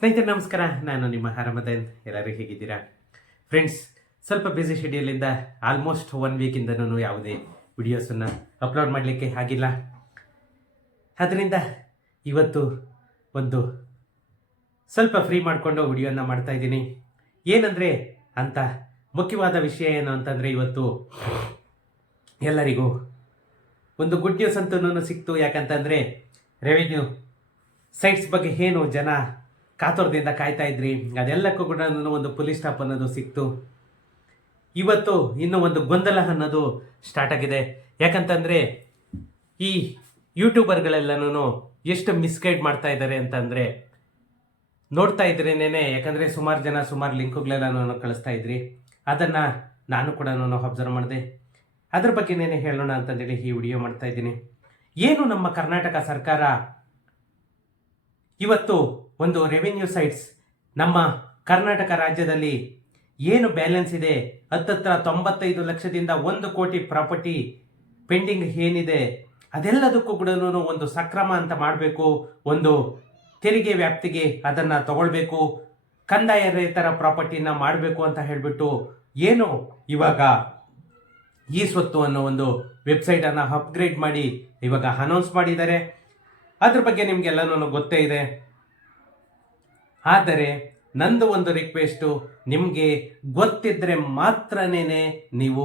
ಸ್ನೇಹಿತರೆ ನಮಸ್ಕಾರ, ನಾನು ನಿಮ್ಮ ಹರಮದನ್. ಎಲ್ಲರೂ ಹೇಗಿದ್ದೀರಾ ಫ್ರೆಂಡ್ಸ್? ಸ್ವಲ್ಪ ಬ್ಯುಸಿ ಶೆಡ್ಯೂಲಿಂದ ಆಲ್ಮೋಸ್ಟ್ 1 ವೀಕಿಂದನೂ ಯಾವುದೇ ವಿಡಿಯೋಸನ್ನು ಅಪ್ಲೋಡ್ ಮಾಡಲಿಕ್ಕೆ ಆಗಿಲ್ಲ. ಅದರಿಂದ ಇವತ್ತು ಒಂದು ಸ್ವಲ್ಪ ಫ್ರೀ ಮಾಡಿಕೊಂಡು ವಿಡಿಯೋನ ಮಾಡ್ತಾ ಇದ್ದೀನಿ. ಏನಂದರೆ ಅಂತ ಮುಖ್ಯವಾದ ವಿಷಯ ಏನು ಅಂತಂದರೆ, ಇವತ್ತು ಎಲ್ಲರಿಗೂ ಒಂದು ಗುಡ್ ನ್ಯೂಸ್ ಅಂತೂ ಸಿಕ್ತು. ಯಾಕಂತಂದರೆ ರೆವಿನ್ಯೂ ಸೈಟ್ಸ್ ಬಗ್ಗೆ ಏನು ಜನ ಕಾತುರದಿಂದ ಕಾಯ್ತಾ ಇದ್ರಿ, ಅದೆಲ್ಲಕ್ಕೂ ಕೂಡ ಒಂದು ಪೊಲೀಸ್ ಸ್ಟಾಪ್ ಅನ್ನೋದು ಸಿಕ್ತು. ಇವತ್ತು ಇನ್ನೂ ಒಂದು ಗೊಂದಲ ಅನ್ನೋದು ಸ್ಟಾರ್ಟ್ ಆಗಿದೆ. ಯಾಕಂತಂದರೆ ಈ ಯೂಟ್ಯೂಬರ್ಗಳೆಲ್ಲನೂ ಎಷ್ಟು ಮಿಸ್ಗೈಡ್ ಮಾಡ್ತಾ ಇದ್ದಾರೆ ಅಂತಂದರೆ ನೋಡ್ತಾ ಇದ್ರೇನೆ. ಯಾಕಂದರೆ ಸುಮಾರು ಜನ ಸುಮಾರು ಲಿಂಕ್ಗಳೆಲ್ಲನೂ ಕಳಿಸ್ತಾ ಇದ್ರಿ. ಅದನ್ನು ನಾನು ಕೂಡ ಅಬ್ಸರ್ವ್ ಮಾಡಿದೆ. ಅದ್ರ ಬಗ್ಗೆನೇ ಹೇಳೋಣ ಅಂತಂದೇಳಿ ಈ ವಿಡಿಯೋ ಮಾಡ್ತಾ ಇದ್ದೀನಿ. ಏನು ನಮ್ಮ ಕರ್ನಾಟಕ ಸರ್ಕಾರ ಇವತ್ತು ಒಂದು ರೆವಿನ್ಯೂ ಸೈಟ್ಸ್ ನಮ್ಮ ಕರ್ನಾಟಕ ರಾಜ್ಯದಲ್ಲಿ ಏನು ಬ್ಯಾಲೆನ್ಸ್ ಇದೆ, ಹತ್ತತ್ರ 95 ಲಕ್ಷದಿಂದ 1 ಕೋಟಿ ಪ್ರಾಪರ್ಟಿ ಪೆಂಡಿಂಗ್ ಏನಿದೆ, ಅದೆಲ್ಲದಕ್ಕೂ ಕೂಡ ಒಂದು ಸಕ್ರಮ ಅಂತ ಮಾಡಬೇಕು. ಒಂದು ತೆರಿಗೆ ವ್ಯಾಪ್ತಿಗೆ ಅದನ್ನು ತಗೊಳ್ಬೇಕು, ಕಂದಾಯ ರಹಿತರ ಪ್ರಾಪರ್ಟಿನ ಮಾಡಬೇಕು ಅಂತ ಹೇಳಿಬಿಟ್ಟು ಏನು ಇವಾಗ ಈ ಸ್ವತ್ತು ಅನ್ನೋ ಒಂದು ವೆಬ್ಸೈಟನ್ನು ಅಪ್ಗ್ರೇಡ್ ಮಾಡಿ ಇವಾಗ ಅನೌನ್ಸ್ ಮಾಡಿದ್ದಾರೆ. ಅದ್ರ ಬಗ್ಗೆ ನಿಮಗೆಲ್ಲನೂ ಗೊತ್ತೇ ಇದೆ. ಆದರೆ ನಂದು ಒಂದು ರಿಕ್ವೆಸ್ಟು, ನಿಮಗೆ ಗೊತ್ತಿದ್ದರೆ ಮಾತ್ರನೇ ನೀವು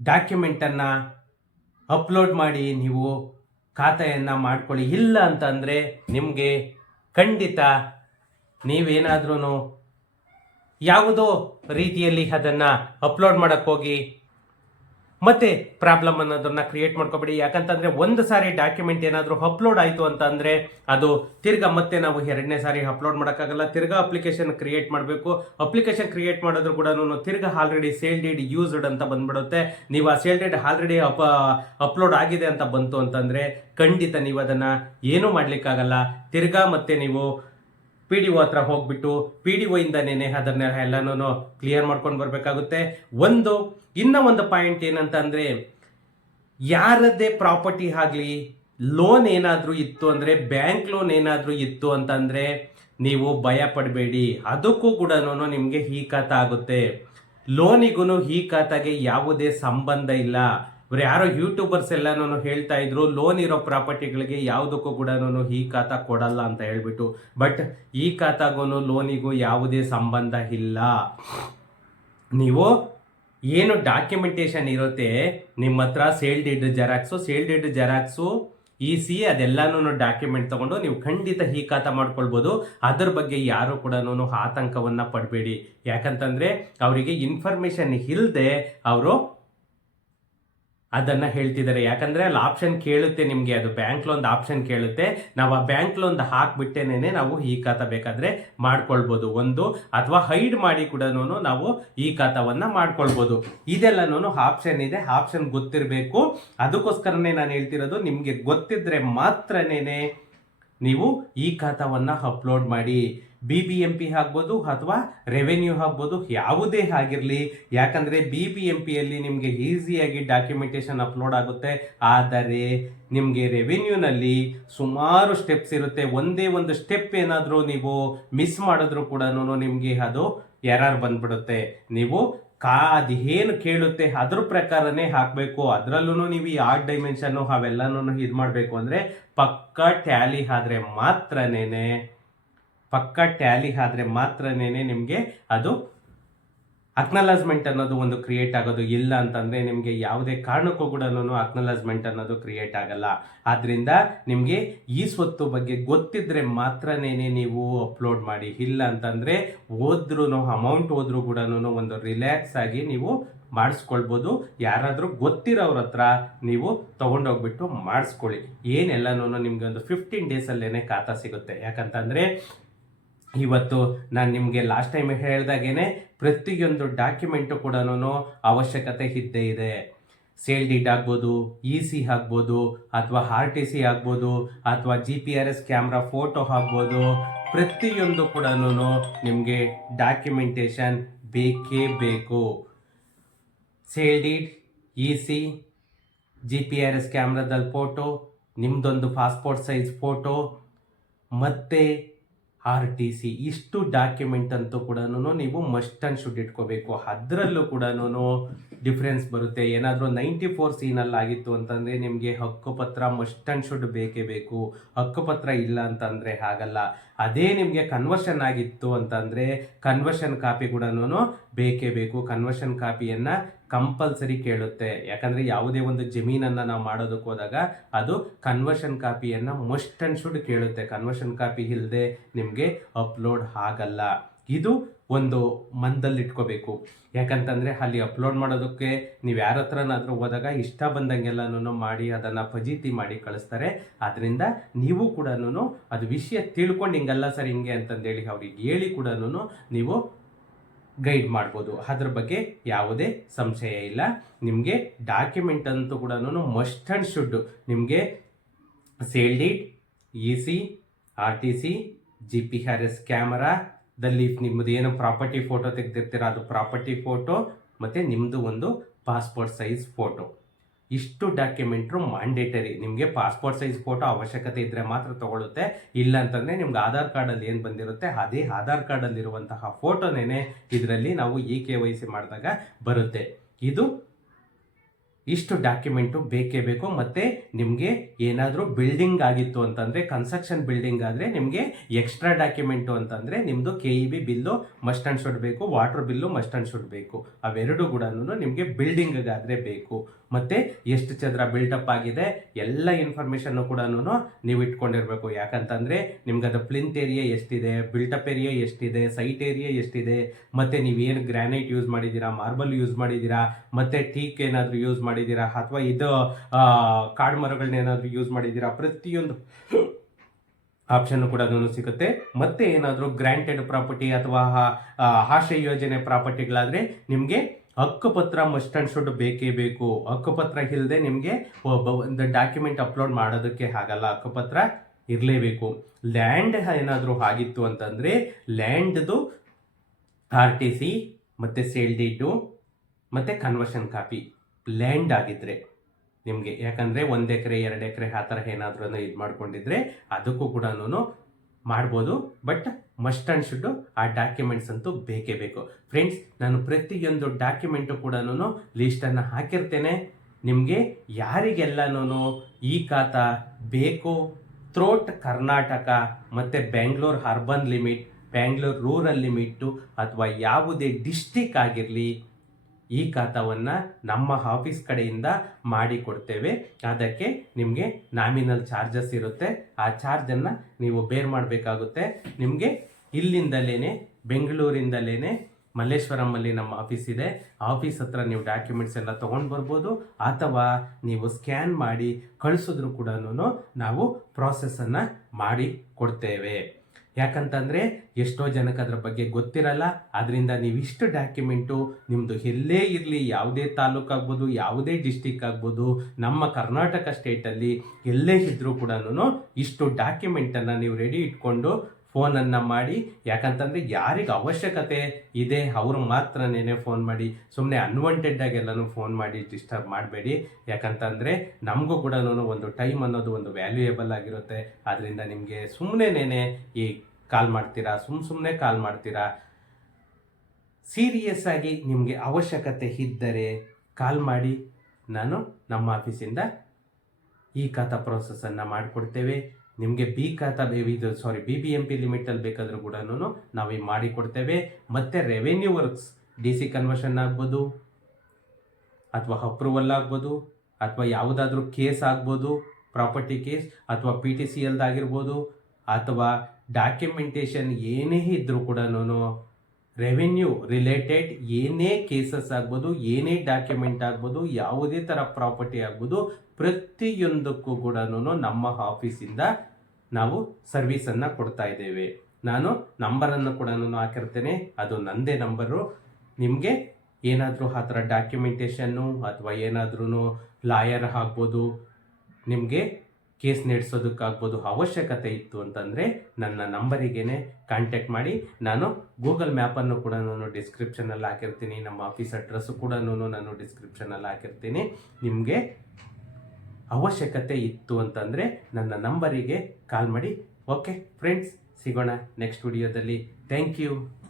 ಡಾಕ್ಯುಮೆಂಟನ್ನು ಅಪ್ಲೋಡ್ ಮಾಡಿ ನೀವು ಖಾತೆಯನ್ನು ಮಾಡ್ಕೊಳ್ಳಿ. ಇಲ್ಲ ಅಂತಂದರೆ ನಿಮಗೆ ಖಂಡಿತ ನೀವೇನಾದ್ರೂ ಯಾವುದೋ ರೀತಿಯಲ್ಲಿ ಅದನ್ನು ಅಪ್ಲೋಡ್ ಮಾಡೋಕ್ಕೋಗಿ ಮತ್ತೆ ಪ್ರಾಬ್ಲಮ್ ಅನ್ನೋದನ್ನ ಕ್ರಿಯೇಟ್ ಮಾಡ್ಕೊಬೇಡಿ. ಯಾಕಂತಂದರೆ ಒಂದು ಸಾರಿ ಡಾಕ್ಯುಮೆಂಟ್ ಏನಾದರೂ ಅಪ್ಲೋಡ್ ಆಯಿತು ಅಂತಂದರೆ ಅದು ತಿರ್ಗಾ ಮತ್ತೆ ನಾವು 2ನೇ ಸಾರಿ ಅಪ್ಲೋಡ್ ಮಾಡೋಕ್ಕಾಗಲ್ಲ. ತಿರ್ಗಾ ಅಪ್ಲಿಕೇಶನ್ ಕ್ರಿಯೇಟ್ ಮಾಡಬೇಕು. ಅಪ್ಲಿಕೇಶನ್ ಕ್ರಿಯೇಟ್ ಮಾಡಿದ್ರು ಕೂಡ ತಿರ್ಗಾ ಆಲ್ರೆಡಿ ಸೇಲ್ ಡೀಡ್ ಯೂಸ್ಡ್ ಅಂತ ಬಂದ್ಬಿಡುತ್ತೆ. ನೀವು ಆ ಸೇಲ್ ಡೀಡ್ ಆಲ್ರೆಡಿ ಅಪ್ಲೋಡ್ ಆಗಿದೆ ಅಂತ ಬಂತು ಅಂತಂದರೆ ಖಂಡಿತ ನೀವು ಅದನ್ನು ಏನೂ ಮಾಡಲಿಕ್ಕಾಗಲ್ಲ. ತಿರ್ಗಾ ಮತ್ತೆ ನೀವು PDO ಹತ್ರ ಹೋಗ್ಬಿಟ್ಟು PDO ಇಂದನೇ ಅದನ್ನ ಎಲ್ಲನೂ ಕ್ಲಿಯರ್ ಮಾಡ್ಕೊಂಡು ಬರಬೇಕಾಗುತ್ತೆ. ಇನ್ನೂ ಒಂದು ಪಾಯಿಂಟ್ ಏನಂತಂದರೆ, ಯಾರದ್ದೇ ಪ್ರಾಪರ್ಟಿ ಆಗಲಿ ಲೋನ್ ಏನಾದರೂ ಇತ್ತು ಅಂದರೆ, ಬ್ಯಾಂಕ್ ಲೋನ್ ಏನಾದರೂ ಇತ್ತು ಅಂತಂದರೆ ನೀವು ಭಯ ಪಡಬೇಡಿ. ಅದಕ್ಕೂ ಕೂಡ ನಿಮಗೆ ಈ ಖಾತಾ ಆಗುತ್ತೆ. ಲೋನಿಗೂ ಈ ಖಾತಾಗೆ ಯಾವುದೇ ಸಂಬಂಧ ಇಲ್ಲ. ಇವ್ರು ಯಾರೋ ಯೂಟ್ಯೂಬರ್ಸ್ ಎಲ್ಲನೂ ಹೇಳ್ತಾ ಇದ್ರು ಲೋನ್ ಇರೋ ಪ್ರಾಪರ್ಟಿಗಳಿಗೆ ಯಾವುದಕ್ಕೂ ಕೂಡ ಈ ಖಾತಾ ಕೊಡಲ್ಲ ಅಂತ ಹೇಳ್ಬಿಟ್ಟು. ಬಟ್ ಈ ಖಾತಾಗೂ ಲೋನಿಗೂ ಯಾವುದೇ ಸಂಬಂಧ ಇಲ್ಲ. ನೀವು ಏನು ಡಾಕ್ಯುಮೆಂಟೇಶನ್ ಇರುತ್ತೆ ನಿಮ್ಮ ಹತ್ರ, ಸೇಲ್ ಡೀಡ್ ಜೆರಾಕ್ಸು EC ಅದೆಲ್ಲನೂ ಡಾಕ್ಯುಮೆಂಟ್ ತಗೊಂಡು ನೀವು ಖಂಡಿತ ಈ ಖಾತಾ ಮಾಡ್ಕೊಳ್ಬೋದು. ಅದ್ರ ಬಗ್ಗೆ ಯಾರು ಕೂಡ ಆತಂಕವನ್ನು ಪಡಬೇಡಿ. ಯಾಕಂತಂದರೆ ಅವರಿಗೆ ಇನ್ಫಾರ್ಮೇಷನ್ ಇಲ್ಲದೆ ಅವರು ಅದನ್ನು ಹೇಳ್ತಿದ್ದಾರೆ. ಯಾಕಂದರೆ ಅಲ್ಲಿ ಆಪ್ಷನ್ ಕೇಳುತ್ತೆ ನಿಮಗೆ, ಅದು ಬ್ಯಾಂಕ್ ಲೋನ್ ಆಪ್ಷನ್ ಕೇಳುತ್ತೆ. ನಾವು ಆ ಬ್ಯಾಂಕ್ ಲೋನ್ ಹಾಕ್ಬಿಟ್ಟೇನೆ ನಾವು ಈ ಖಾತಾ ಬೇಕಾದರೆ ಮಾಡ್ಕೊಳ್ಬೋದು. ಅಥವಾ ಹೈಡ್ ಮಾಡಿ ಕೂಡ ನಾವು ಈ ಖಾತಾವನ್ನು ಮಾಡ್ಕೊಳ್ಬೋದು. ಇದೆಲ್ಲನೂ ಆಪ್ಷನ್ ಇದೆ. ಆಪ್ಷನ್ ಗೊತ್ತಿರಬೇಕು. ಅದಕ್ಕೋಸ್ಕರನೇ ನಾನು ಹೇಳ್ತಿರೋದು, ನಿಮಗೆ ಗೊತ್ತಿದ್ರೆ ಮಾತ್ರನೇ ನೀವು ಈ ಖಾತಾವನ್ನು ಅಪ್ಲೋಡ್ ಮಾಡಿ. BBMP ಆಗ್ಬೋದು ಅಥವಾ ರೆವೆನ್ಯೂ ಆಗ್ಬೋದು, ಯಾವುದೇ ಆಗಿರಲಿ. ಯಾಕಂದರೆ BBMPಯಲ್ಲಿ ನಿಮಗೆ ಈಸಿಯಾಗಿ ಡಾಕ್ಯುಮೆಂಟೇಶನ್ ಅಪ್ಲೋಡ್ ಆಗುತ್ತೆ. ಆದರೆ ನಿಮಗೆ ರೆವೆನ್ಯೂನಲ್ಲಿ ಸುಮಾರು ಸ್ಟೆಪ್ಸ್ ಇರುತ್ತೆ. ಒಂದೇ ಒಂದು ಸ್ಟೆಪ್ ಏನಾದರೂ ನೀವು ಮಿಸ್ ಮಾಡಿದ್ರು ಕೂಡ ನಿಮಗೆ ಅದು ಎರರ್ ಬಂದ್ಬಿಡುತ್ತೆ. ನೀವು ಅದು ಏನು ಕೇಳುತ್ತೆ ಅದ್ರ ಪ್ರಕಾರನೇ ಹಾಕಬೇಕು. ಅದರಲ್ಲೂ ನೀವು ಈ ಆರ್ಟ್ ಡೈಮೆನ್ಷನ್ನು ಅವೆಲ್ಲನೂ ಇದು ಮಾಡಬೇಕು ಅಂದರೆ ಪಕ್ಕಾ ಟ್ಯಾಲಿ ಆದ್ರೆ ಮಾತ್ರನೇ ನಿಮಗೆ ಅದು ಅಕ್ನಾಲಜ್ಮೆಂಟ್ ಅನ್ನೋದು ಒಂದು ಕ್ರಿಯೇಟ್ ಆಗೋದು. ಇಲ್ಲ ಅಂತಂದರೆ ನಿಮಗೆ ಯಾವುದೇ ಕಾರಣಕ್ಕೂ ಕೂಡ ಅಕ್ನಾಲಜ್ಮೆಂಟ್ ಅನ್ನೋದು ಕ್ರಿಯೇಟ್ ಆಗಲ್ಲ. ಆದ್ದರಿಂದ ನಿಮಗೆ ಈ ಸ್ವತ್ತು ಬಗ್ಗೆ ಗೊತ್ತಿದ್ರೆ ಮಾತ್ರನೇ ನೀವು ಅಪ್ಲೋಡ್ ಮಾಡಿ. ಇಲ್ಲ ಅಂತಂದರೆ ಅಮೌಂಟ್ ಹೋದ್ರೂ ಕೂಡ ಒಂದು ರಿಲ್ಯಾಕ್ಸ್ ಆಗಿ ನೀವು ಮಾಡಿಸ್ಕೊಳ್ಬೋದು. ಯಾರಾದರೂ ಗೊತ್ತಿರೋರ ಹತ್ರ ನೀವು ತೊಗೊಂಡೋಗ್ಬಿಟ್ಟು ಮಾಡಿಸ್ಕೊಳ್ಳಿ. ಏನೆಲ್ಲನೂ ನಿಮಗೆ ಒಂದು 15 ಡೇಸಲ್ಲೇ ಖಾತಾ ಸಿಗುತ್ತೆ. ಯಾಕಂತಂದರೆ ಇವತ್ತು ನಾನು ನಿಮಗೆ ಲಾಸ್ಟ್ ಟೈಮ್ ಹೇಳ್ದಾಗೇನೆ ಪ್ರತಿಯೊಂದು ಡಾಕ್ಯುಮೆಂಟು ಕೂಡ ಅವಶ್ಯಕತೆ ಇದ್ದೇ ಇದೆ. ಸೇಲ್ ಡೀಡ್ ಆಗ್ಬೋದು, EC ಆಗ್ಬೋದು, ಅಥವಾ RTC ಆಗ್ಬೋದು, ಅಥವಾ GPRS ಕ್ಯಾಮ್ರಾ ಫೋಟೋ ಆಗ್ಬೋದು. ಪ್ರತಿಯೊಂದು ಕೂಡ ನಿಮಗೆ ಡಾಕ್ಯುಮೆಂಟೇಶನ್ ಬೇಕೇ ಬೇಕು. ಸೇಲ್ ಡೀಡ್, EC, GPRS ಕ್ಯಾಮ್ರಾದಲ್ಲಿ ಫೋಟೋ, ನಿಮ್ಮದೊಂದು ಪಾಸ್ಪೋರ್ಟ್ ಸೈಜ್ ಫೋಟೋ, ಮತ್ತು RTC ಇಷ್ಟು ಡಾಕ್ಯುಮೆಂಟ್ ಅಂತೂ ಕೂಡ ನೀವು ಮಸ್ಟ್ ಆ್ಯಂಡ್ ಶುಡ್ ಇಟ್ಕೋಬೇಕು. ಅದರಲ್ಲೂ ಕೂಡ ಡಿಫ್ರೆನ್ಸ್ ಬರುತ್ತೆ. ಏನಾದರೂ 94C ಆಗಿತ್ತು ಅಂತಂದರೆ ನಿಮಗೆ ಹಕ್ಕುಪತ್ರ ಮಸ್ಟ್ ಆ್ಯಂಡ್ ಶುಡ್ ಬೇಕೇ ಬೇಕು. ಹಕ್ಕುಪತ್ರ ಇಲ್ಲ ಅಂತಂದರೆ ಹಾಗಲ್ಲ. ಅದೇ ನಿಮಗೆ ಕನ್ವರ್ಷನ್ ಆಗಿತ್ತು ಅಂತಂದರೆ ಕನ್ವರ್ಷನ್ ಕಾಪಿ ಕೂಡ ಬೇಕೇ ಬೇಕು. ಕನ್ವರ್ಷನ್ ಕಾಪಿಯನ್ನು ಕಂಪಲ್ಸರಿ ಕೇಳುತ್ತೆ. ಯಾಕಂದರೆ ಯಾವುದೇ ಒಂದು ಜಮೀನನ್ನು ನಾವು ಮಾಡೋದಕ್ಕೆ ಹೋದಾಗ ಅದು ಕನ್ವರ್ಷನ್ ಕಾಪಿಯನ್ನು ಮಸ್ಟ್ ಆ್ಯಂಡ್ ಶುಡ್ ಕೇಳುತ್ತೆ. ಕನ್ವರ್ಷನ್ ಕಾಪಿ ಇಲ್ಲದೆ ನಿಮಗೆ ಅಪ್ಲೋಡ್ ಆಗಲ್ಲ. ಇದು ಒಂದು ಮನದಲ್ಲಿ ಇಟ್ಕೋಬೇಕು. ಯಾಕಂತಂದರೆ ಅಲ್ಲಿ ಅಪ್ಲೋಡ್ ಮಾಡೋದಕ್ಕೆ ನೀವು ಯಾರ ಹತ್ರನಾದರೂ ಹೋದಾಗ ಇಷ್ಟ ಬಂದಂಗೆಲ್ಲನೂ ಮಾಡಿ ಅದನ್ನು ಫಜೀತಿ ಮಾಡಿ ಕಳಿಸ್ತಾರೆ. ಆದ್ದರಿಂದ ನೀವು ಕೂಡ ಅದು ವಿಷಯ ತಿಳ್ಕೊಂಡು ಹಿಂಗಲ್ಲ ಸರ್ ಹಿಂಗೆ ಅಂತಂದೇಳಿ ಅವ್ರಿಗೆ ಹೇಳಿ ಕೂಡ ನೀವು ಗೈಡ್ ಮಾಡ್ಬೋದು. ಅದ್ರ ಬಗ್ಗೆ ಯಾವುದೇ ಸಂಶಯ ಇಲ್ಲ. ನಿಮಗೆ ಡಾಕ್ಯುಮೆಂಟ್ ಅಂತೂ ಕೂಡ ಮಸ್ಟ್ ಆ್ಯಂಡ್ ಶುಡ್ ನಿಮಗೆ sale deed, EC, RTC, GPRS ಕ್ಯಾಮರಾದಲ್ಲಿ ನಿಮ್ಮದು ಏನು ಪ್ರಾಪರ್ಟಿ ಫೋಟೋ ತೆಗೆದಿರ್ತೀರ ಅದು ಪ್ರಾಪರ್ಟಿ ಫೋಟೋ ಮತ್ತು ನಿಮ್ಮದು ಒಂದು ಪಾಸ್ಪೋರ್ಟ್ ಸೈಜ್ ಫೋಟೋ. ಇಷ್ಟು ಡಾಕ್ಯುಮೆಂಟ್ರು ಮ್ಯಾಂಡೇಟರಿ. ನಿಮಗೆ ಪಾಸ್ಪೋರ್ಟ್ ಸೈಜ್ ಫೋಟೋ ಅವಶ್ಯಕತೆ ಇದ್ದರೆ ಮಾತ್ರ ತಗೊಳ್ಳುತ್ತೆ. ಇಲ್ಲ ಅಂತಂದರೆ ನಿಮ್ಗೆ ಆಧಾರ್ ಕಾರ್ಡಲ್ಲಿ ಏನು ಬಂದಿರುತ್ತೆ ಅದೇ ಆಧಾರ್ ಕಾರ್ಡಲ್ಲಿರುವಂತಹ ಫೋಟೋನೇ ಇದರಲ್ಲಿ ನಾವು KYC ಮಾಡಿದಾಗ ಬರುತ್ತೆ. ಇಷ್ಟು ಡಾಕ್ಯುಮೆಂಟು ಬೇಕೇ ಬೇಕು. ಮತ್ತು ನಿಮಗೆ ಏನಾದರೂ ಬಿಲ್ಡಿಂಗ್ ಆಗಿತ್ತು ಅಂತಂದರೆ ಕನ್ಸ್ಟ್ರಕ್ಷನ್ ಬಿಲ್ಡಿಂಗ್ ಆದರೆ ನಿಮಗೆ ಎಕ್ಸ್ಟ್ರಾ ಡಾಕ್ಯುಮೆಂಟು ಅಂತಂದರೆ ನಿಮ್ಮದು KEB bill must and should ಬೇಕು, water bill must and should ಬೇಕು. ಅವೆರಡು ಕೂಡ ನಿಮಗೆ ಬಿಲ್ಡಿಂಗಿಗಾದರೆ ಬೇಕು. ಮತ್ತು ಎಷ್ಟು ಚದರ ಬಿಲ್ಟಪ್ ಆಗಿದೆ ಎಲ್ಲ ಇನ್ಫಾರ್ಮೇಷನ್ನು ಕೂಡ ನೀವು ಇಟ್ಕೊಂಡಿರಬೇಕು. ಯಾಕಂತಂದರೆ ನಿಮ್ಗೆ ಅದು ಪ್ಲಿಂತ್ ಏರಿಯಾ ಎಷ್ಟಿದೆ, ಬಿಲ್ಟಪ್ ಏರಿಯಾ ಎಷ್ಟಿದೆ, ಸೈಟ್ ಏರಿಯಾ ಎಷ್ಟಿದೆ, ಮತ್ತು ನೀವೇನು ಗ್ರಾನೈಟ್ ಯೂಸ್ ಮಾಡಿದ್ದೀರಾ, ಮಾರ್ಬಲ್ ಯೂಸ್ ಮಾಡಿದ್ದೀರಾ, ಮತ್ತು ಟೀಕ್ ಏನಾದರೂ ಯೂಸ್ ಮಾಡಿದ್ದೀರಾ, ಅಥವಾ ಇದು ಕಾಡು ಮರಗಳನ್ನೇನಾದರೂ ಯೂಸ್ ಮಾಡಿದ್ದೀರಾ, ಪ್ರತಿಯೊಂದು ಆಪ್ಷನ್ನು ಕೂಡ ಸಿಗುತ್ತೆ. ಮತ್ತು ಏನಾದರೂ ಗ್ರಾಂಟೆಡ್ ಪ್ರಾಪರ್ಟಿ ಅಥವಾ ಆಶ್ರಯ ಯೋಜನೆ ಪ್ರಾಪರ್ಟಿಗಳಾದರೆ ನಿಮಗೆ ಹಕ್ಕುಪತ್ರ ಮಸ್ಟ್ ಆ್ಯಂಡ್ ಶುಡ್ ಬೇಕೇ ಬೇಕು. ಹಕ್ಕುಪತ್ರ ಇಲ್ಲದೆ ನಿಮಗೆ ಒಂದು ಡಾಕ್ಯುಮೆಂಟ್ ಅಪ್ಲೋಡ್ ಮಾಡೋದಕ್ಕೆ ಆಗಲ್ಲ. ಹಕ್ಕುಪತ್ರ ಇರಲೇಬೇಕು. ಲ್ಯಾಂಡ್ ಏನಾದರೂ ಆಗಿತ್ತು ಅಂತಂದರೆ ಲ್ಯಾಂಡ್ದು RTC ಮತ್ತು ಸೇಲ್ ಡೀಟು ಮತ್ತು ಕನ್ವರ್ಷನ್ ಕಾಪಿ ಲ್ಯಾಂಡ್ ಆಗಿದ್ದರೆ ನಿಮಗೆ. ಯಾಕಂದರೆ 1 ಎಕರೆ 2 ಎಕರೆ ಆ ಥರ ಏನಾದರೂ ಇದು ಮಾಡ್ಕೊಂಡಿದ್ರೆ ಅದಕ್ಕೂ ಕೂಡ ಮಾಡ್ಬೋದು. ಬಟ್ ಮಸ್ಟ್ ಆ್ಯಂಡ್ ಶುಡ್ಡು ಆ ಡಾಕ್ಯುಮೆಂಟ್ಸ್ ಅಂತೂ ಬೇಕೇ ಬೇಕು. ಫ್ರೆಂಡ್ಸ್, ನಾನು ಪ್ರತಿಯೊಂದು ಡಾಕ್ಯುಮೆಂಟು ಕೂಡ ಲೀಸ್ಟನ್ನು ಹಾಕಿರ್ತೇನೆ. ನಿಮಗೆ ಯಾರಿಗೆಲ್ಲನೂ ಈ ಖಾತಾ ಬೇಕು ಥ್ರೋಟ್ ಕರ್ನಾಟಕ ಮತ್ತು Bengaluru urban limit, Bengaluru rural limit ಅಥವಾ ಯಾವುದೇ ಡಿಸ್ಟಿಕ್ ಆಗಿರಲಿ ಈ ಖಾತಾವನ್ನು ನಮ್ಮ ಆಫೀಸ್ ಕಡೆಯಿಂದ ಮಾಡಿಕೊಡ್ತೇವೆ. ಅದಕ್ಕೆ ನಿಮಗೆ ನಾಮಿನಲ್ ಚಾರ್ಜಸ್ ಇರುತ್ತೆ. ಆ ಚಾರ್ಜನ್ನು ನೀವು ಬೇರ್ ಮಾಡಬೇಕಾಗುತ್ತೆ. ನಿಮಗೆ ಇಲ್ಲಿಂದಲೇ ಬೆಂಗಳೂರಿಂದಲೇ ಮಲ್ಲೇಶ್ವರಮಲ್ಲಿ ನಮ್ಮ ಆಫೀಸ್ ಇದೆ. ಆಫೀಸ್ ಹತ್ರ ನೀವು ಡಾಕ್ಯುಮೆಂಟ್ಸ್ ಎಲ್ಲ ತೊಗೊಂಡು ಬರ್ಬೋದು. ಅಥವಾ ನೀವು ಸ್ಕ್ಯಾನ್ ಮಾಡಿ ಕಳಿಸಿದ್ರು ಕೂಡ ನಾವು ಪ್ರಾಸೆಸನ್ನು ಮಾಡಿ ಕೊಡ್ತೇವೆ. ಯಾಕಂತಂದರೆ ಎಷ್ಟೋ ಜನಕ್ಕೆ ಅದ್ರ ಬಗ್ಗೆ ಗೊತ್ತಿರಲ್ಲ. ಅದರಿಂದ ನೀವಿಷ್ಟು ಡಾಕ್ಯುಮೆಂಟು ನಿಮ್ಮದು ಎಲ್ಲೇ ಇರಲಿ, ಯಾವುದೇ ತಾಲೂಕು ಆಗ್ಬೋದು, ಯಾವುದೇ ಡಿಸ್ಟಿಕ್ ಆಗ್ಬೋದು, ನಮ್ಮ ಕರ್ನಾಟಕ ಸ್ಟೇಟಲ್ಲಿ ಎಲ್ಲೇ ಇದ್ದರೂ ಕೂಡ ಇಷ್ಟು ಡಾಕ್ಯುಮೆಂಟನ್ನು ನೀವು ರೆಡಿ ಇಟ್ಕೊಂಡು ಫೋನನ್ನು ಮಾಡಿ. ಯಾಕಂತಂದರೆ ಯಾರಿಗೆ ಅವಶ್ಯಕತೆ ಇದೆ ಅವರು ಮಾತ್ರನೇ ಫೋನ್ ಮಾಡಿ. ಸುಮ್ಮನೆ ಅನ್ವಾಂಟೆಡ್ಡಾಗೆಲ್ಲನೂ ಫೋನ್ ಮಾಡಿ ಡಿಸ್ಟರ್ಬ್ ಮಾಡಬೇಡಿ. ಯಾಕಂತಂದರೆ ನಮಗೂ ಕೂಡ ಒಂದು ಟೈಮ್ ಅನ್ನೋದು ಒಂದು ವ್ಯಾಲ್ಯೂಯೇಬಲ್ ಆಗಿರುತ್ತೆ. ಆದ್ದರಿಂದ ನಿಮಗೆ ಸುಮ್ಮನೆ ಈ ಕಾಲ್ ಮಾಡ್ತೀರಾ, ಸುಮ್ಮನೆ ಕಾಲ್ ಮಾಡ್ತೀರಾ. ಸೀರಿಯಸ್ ಆಗಿ ನಿಮಗೆ ಅವಶ್ಯಕತೆ ಇದ್ದರೆ ಕಾಲ್ ಮಾಡಿ. ನಾನು ನಮ್ಮ ಆಫೀಸಿಂದ ಈ ಖಾತಾ ಪ್ರೋಸೆಸನ್ನು ಮಾಡಿಕೊಡ್ತೇವೆ. ನಿಮಗೆ BBMP ಲಿಮಿಟಲ್ಲಿ ಬೇಕಾದರೂ ಕೂಡ ನಾವು ಮಾಡಿಕೊಡ್ತೇವೆ. ಮತ್ತು ರೆವೆನ್ಯೂ ವರ್ಕ್ಸ್ DC ಕನ್ವರ್ಷನ್ ಆಗ್ಬೋದು, ಅಥವಾ ಅಪ್ರೂವಲ್ ಆಗ್ಬೋದು, ಅಥವಾ ಯಾವುದಾದ್ರೂ ಕೇಸ್ ಆಗ್ಬೋದು, ಪ್ರಾಪರ್ಟಿ ಕೇಸ್ ಅಥವಾ PTCLದಾಗಿರ್ಬೋದು, ಅಥವಾ ಡಾಕ್ಯುಮೆಂಟೇಷನ್ ಏನೇ ಇದ್ದರೂ ಕೂಡ ರೆವೆನ್ಯೂ ರಿಲೇಟೆಡ್ ಏನೇ ಕೇಸಸ್ ಆಗ್ಬೋದು, ಏನೇ ಡಾಕ್ಯುಮೆಂಟ್ ಆಗ್ಬೋದು, ಯಾವುದೇ ಥರ ಪ್ರಾಪರ್ಟಿ ಆಗ್ಬೋದು, ಪ್ರತಿಯೊಂದಕ್ಕೂ ಕೂಡ ನಮ್ಮ ಆಫೀಸಿಂದ ನಾವು ಸರ್ವಿಸನ್ನು ಕೊಡ್ತಾ ಇದ್ದೇವೆ. ನಾನು ನಂಬರನ್ನು ಕೂಡ ಹಾಕಿರ್ತೇನೆ. ಅದು ನನ್ನದೇ ನಂಬರು. ನಿಮಗೆ ಏನಾದರೂ ಆ ಥರ ಡಾಕ್ಯುಮೆಂಟೇಷನ್ನು ಅಥವಾ ಏನಾದ್ರೂ ಲಾಯರ್ ಆಗ್ಬೋದು, ನಿಮಗೆ ಕೇಸ್ ನಡೆಸೋದಕ್ಕಾಗ್ಬೋದು ಅವಶ್ಯಕತೆ ಇತ್ತು ಅಂತಂದರೆ ನನ್ನ ನಂಬರಿಗೇ ಕಾಂಟ್ಯಾಕ್ಟ್ ಮಾಡಿ. ನಾನು ಗೂಗಲ್ ಮ್ಯಾಪನ್ನು ಕೂಡ ಡಿಸ್ಕ್ರಿಪ್ಷನಲ್ಲಿ ಹಾಕಿರ್ತೀನಿ. ನಮ್ಮ ಆಫೀಸ್ ಅಡ್ರೆಸ್ಸು ಕೂಡ ನಾನು ಡಿಸ್ಕ್ರಿಪ್ಷನಲ್ಲಿ ಹಾಕಿರ್ತೀನಿ. ನಿಮಗೆ ಅವಶ್ಯಕತೆ ಇತ್ತು ಅಂತಂದರೆ ನನ್ನ ನಂಬರಿಗೆ ಕಾಲ್ ಮಾಡಿ. ಓಕೆ ಫ್ರೆಂಡ್ಸ್, ಸಿಗೋಣ ನೆಕ್ಸ್ಟ್ ವಿಡಿಯೋದಲ್ಲಿ. Thank you.